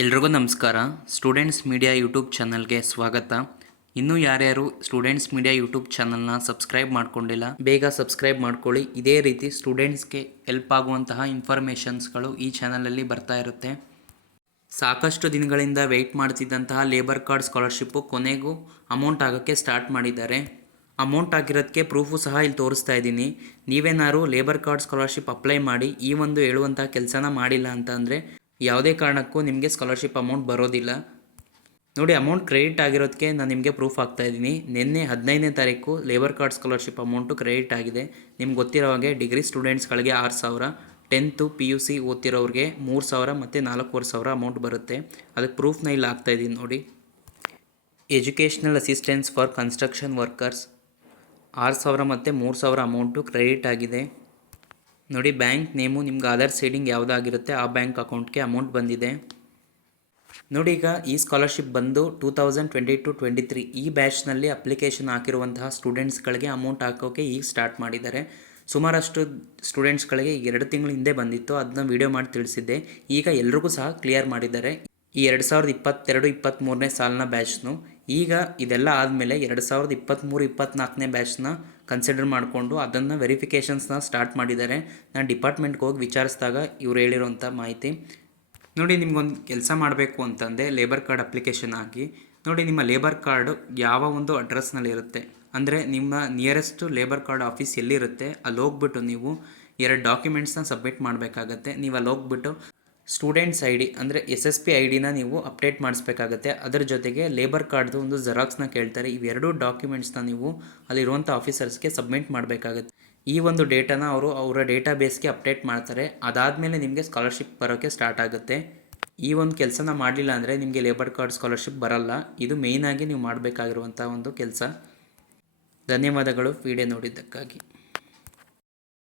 ಎಲ್ರಿಗೂ ನಮಸ್ಕಾರ. Students media YouTube ಚಾನಲ್ಗೆ ಸ್ವಾಗತ. ಇನ್ನೂ ಯಾರ್ಯಾರು ಸ್ಟೂಡೆಂಟ್ಸ್ ಮೀಡಿಯಾ ಯೂಟ್ಯೂಬ್ ಚಾನಲ್ನ ಸಬ್ಸ್ಕ್ರೈಬ್ ಮಾಡ್ಕೊಂಡಿಲ್ಲ, ಬೇಗ ಸಬ್ಸ್ಕ್ರೈಬ್ ಮಾಡ್ಕೊಳ್ಳಿ. ಇದೇ ರೀತಿ ಸ್ಟೂಡೆಂಟ್ಸ್ಗೆ ಹೆಲ್ಪ್ ಆಗುವಂತಹ ಇನ್ಫಾರ್ಮೇಷನ್ಸ್ಗಳು ಈ ಚಾನಲಲ್ಲಿ ಬರ್ತಾ ಇರುತ್ತೆ. ಸಾಕಷ್ಟು ದಿನಗಳಿಂದ ವೆಯ್ಟ್ ಮಾಡ್ತಿದ್ದಂತಹ ಲೇಬರ್ ಕಾರ್ಡ್ ಸ್ಕಾಲರ್ಶಿಪ್ಪು ಕೊನೆಗೂ ಅಮೌಂಟ್ ಆಗೋಕ್ಕೆ ಸ್ಟಾರ್ಟ್ ಮಾಡಿದ್ದಾರೆ. ಅಮೌಂಟ್ ಆಗಿರೋದಕ್ಕೆ ಪ್ರೂಫು ಸಹ ಇಲ್ಲಿ ತೋರಿಸ್ತಾ ಇದ್ದೀನಿ. ನೀವೇನಾದ್ರು ಲೇಬರ್ ಕಾರ್ಡ್ ಸ್ಕಾಲರ್ಶಿಪ್ ಅಪ್ಲೈ ಮಾಡಿ ಈ ಒಂದು ಹೇಳುವಂಥ ಕೆಲಸನ ಮಾಡಿಲ್ಲ ಅಂತ ಅಂದರೆ ಯಾವುದೇ ಕಾರಣಕ್ಕೂ ನಿಮಗೆ ಸ್ಕಾಲರ್ಶಿಪ್ ಅಮೌಂಟ್ ಬರೋದಿಲ್ಲ. ನೋಡಿ ಅಮೌಂಟ್ ಕ್ರೆಡಿಟ್ ಆಗಿರೋದಕ್ಕೆ ನಾನು ನಿಮಗೆ ಪ್ರೂಫ್ ಆಗ್ತಾ ಇದ್ದೀನಿ. ನಿನ್ನೆ ಹದಿನೈದನೇ ತಾರೀಕು labour card scholarship amount credit ಆಗಿದೆ. ನಿಮ್ಗೆ ಗೊತ್ತಿರೋ ಹಾಗೆ ಡಿಗ್ರಿ ಸ್ಟೂಡೆಂಟ್ಸ್ಗಳಿಗೆ ಆರು ಸಾವಿರ ಟೆಂತು ಪಿ ಯು ಸಿ ಓದ್ತಿರೋರಿಗೆ ಮೂರು ಸಾವಿರ ಮತ್ತು ನಾಲ್ಕೂವರೆ ಸಾವಿರ ಅಮೌಂಟ್ ಬರುತ್ತೆ. ಅದಕ್ಕೆ ಪ್ರೂಫ್ನ ಇಲ್ಲಿ ಹಾಕ್ತಾ ಇದ್ದೀನಿ ನೋಡಿ. Educational assistance for construction workers ಆರು ಸಾವಿರ ಮತ್ತು ಮೂರು ಸಾವಿರ ಅಮೌಂಟು ಕ್ರೆಡಿಟ್ ಆಗಿದೆ. ನೋಡಿ ಬ್ಯಾಂಕ್ ನೇಮು, ನಿಮ್ಗೆ ಆಧಾರ್ ಸೀಡಿಂಗ್ ಯಾವುದಾಗಿರುತ್ತೆ, ಆ ಬ್ಯಾಂಕ್ ಅಕೌಂಟ್ಗೆ ಅಮೌಂಟ್ ಬಂದಿದೆ. ನೋಡಿ ಈಗ ಈ ಸ್ಕಾಲರ್ಶಿಪ್ ಬಂದು two thousand twenty two twenty three ಈ ಬ್ಯಾಚ್ನಲ್ಲಿ ಅಪ್ಲಿಕೇಶನ್ ಹಾಕಿರುವಂತಹ ಸ್ಟೂಡೆಂಟ್ಸ್ಗಳಿಗೆ ಅಮೌಂಟ್ ಹಾಕೋಕ್ಕೆ ಈಗ ಸ್ಟಾರ್ಟ್ ಮಾಡಿದ್ದಾರೆ. ಸುಮಾರಷ್ಟು ಸ್ಟೂಡೆಂಟ್ಸ್ಗಳಿಗೆ ಈಗ ಎರಡು ತಿಂಗಳ ಹಿಂದೆ ಬಂದಿತ್ತು ಅದನ್ನ ವಿಡಿಯೋ ಮಾಡಿ ತಿಳಿಸಿದ್ದೆ. ಈಗ ಎಲ್ರಿಗೂ ಸಹ ಕ್ಲಿಯರ್ ಮಾಡಿದ್ದಾರೆ. ಈ ಎರಡು ಸಾವಿರದ ಇಪ್ಪತ್ತೆರಡು, ಇಪ್ಪತ್ತ್ಮೂರನೇ ಸಾಲಿನ ಬ್ಯಾಚ್ನು. ಈಗ ಇದೆಲ್ಲ ಆದಮೇಲೆ ಎರಡು ಸಾವಿರದ ಇಪ್ಪತ್ತ್ಮೂರು, ಇಪ್ಪತ್ತ್ನಾಲ್ಕನೇ ಬ್ಯಾಚ್ನ ಕನ್ಸಿಡರ್ ಮಾಡಿಕೊಂಡು ಅದನ್ನು ವೆರಿಫಿಕೇಷನ್ಸ್ನ ಸ್ಟಾರ್ಟ್ ಮಾಡಿದ್ದಾರೆ. ನಾನು ಡಿಪಾರ್ಟ್ಮೆಂಟ್ಗೆ ಹೋಗಿ ವಿಚಾರಿಸಿದಾಗ ಇವ್ರು ಹೇಳಿರೋಂಥ ಮಾಹಿತಿ. ನೋಡಿ, ನಿಮ್ಗೊಂದು ಕೆಲಸ ಮಾಡಬೇಕು ಅಂತಂದೆ ಲೇಬರ್ ಕಾರ್ಡ್ ಅಪ್ಲಿಕೇಶನ್ ಹಾಕಿ ನೋಡಿ, ನಿಮ್ಮ ಲೇಬರ್ ಕಾರ್ಡು ಯಾವ ಒಂದು ಅಡ್ರೆಸ್ನಲ್ಲಿ ಇರುತ್ತೆ. ಅಂದರೆ ನಿಮ್ಮ ನಿಯರೆಸ್ಟ್ ಲೇಬರ್ ಕಾರ್ಡ್ ಆಫೀಸ್ ಎಲ್ಲಿರುತ್ತೆ ಅಲ್ಲಿ ಹೋಗ್ಬಿಟ್ಟು ನೀವು ಎರಡು ಡಾಕ್ಯುಮೆಂಟ್ಸ್ನ ಸಬ್ಮಿಟ್ ಮಾಡಬೇಕಾಗತ್ತೆ. ನೀವು ಅಲ್ಲಿ ಹೋಗ್ಬಿಟ್ಟು ಸ್ಟೂಡೆಂಟ್ಸ್ ಐ ಡಿ ಅಂದರೆ ಎಸ್ ಎಸ್ ಪಿ ಐ ಡಿನ ನೀವು ಅಪ್ಡೇಟ್ ಮಾಡಿಸ್ಬೇಕಾಗತ್ತೆ. ಅದರ ಜೊತೆಗೆ ಲೇಬರ್ ಕಾರ್ಡ್ದು ಒಂದು ಜೆರಾಕ್ಸ್ನ ಕೇಳ್ತಾರೆ. ಇವೆರಡೂ ಡಾಕ್ಯುಮೆಂಟ್ಸ್ನ ನೀವು ಅಲ್ಲಿರುವಂಥ ಆಫೀಸರ್ಸ್ಗೆ ಸಬ್ಮಿಟ್ ಮಾಡಬೇಕಾಗತ್ತೆ. ಈ ಒಂದು ಡೇಟಾನ ಅವರು ಅವರ ಡೇಟಾ ಬೇಸ್ಗೆ ಅಪ್ಡೇಟ್ ಮಾಡ್ತಾರೆ. ಅದಾದಮೇಲೆ ನಿಮಗೆ ಸ್ಕಾಲರ್ಶಿಪ್ ಬರೋಕ್ಕೆ ಸ್ಟಾರ್ಟ್ ಆಗುತ್ತೆ. ಈ ಒಂದು ಕೆಲಸನ ಮಾಡಲಿಲ್ಲ ಅಂದರೆ ನಿಮಗೆ ಲೇಬರ್ ಕಾರ್ಡ್ ಸ್ಕಾಲರ್ಶಿಪ್ ಬರಲ್ಲ. ಇದು ಮೇಯ್ನಾಗಿ ನೀವು ಮಾಡಬೇಕಾಗಿರುವಂಥ ಒಂದು ಕೆಲಸ. ಧನ್ಯವಾದಗಳು. ವಿಡಿಯೋ ನೋಡಿದ್ದಕ್ಕಾಗಿ.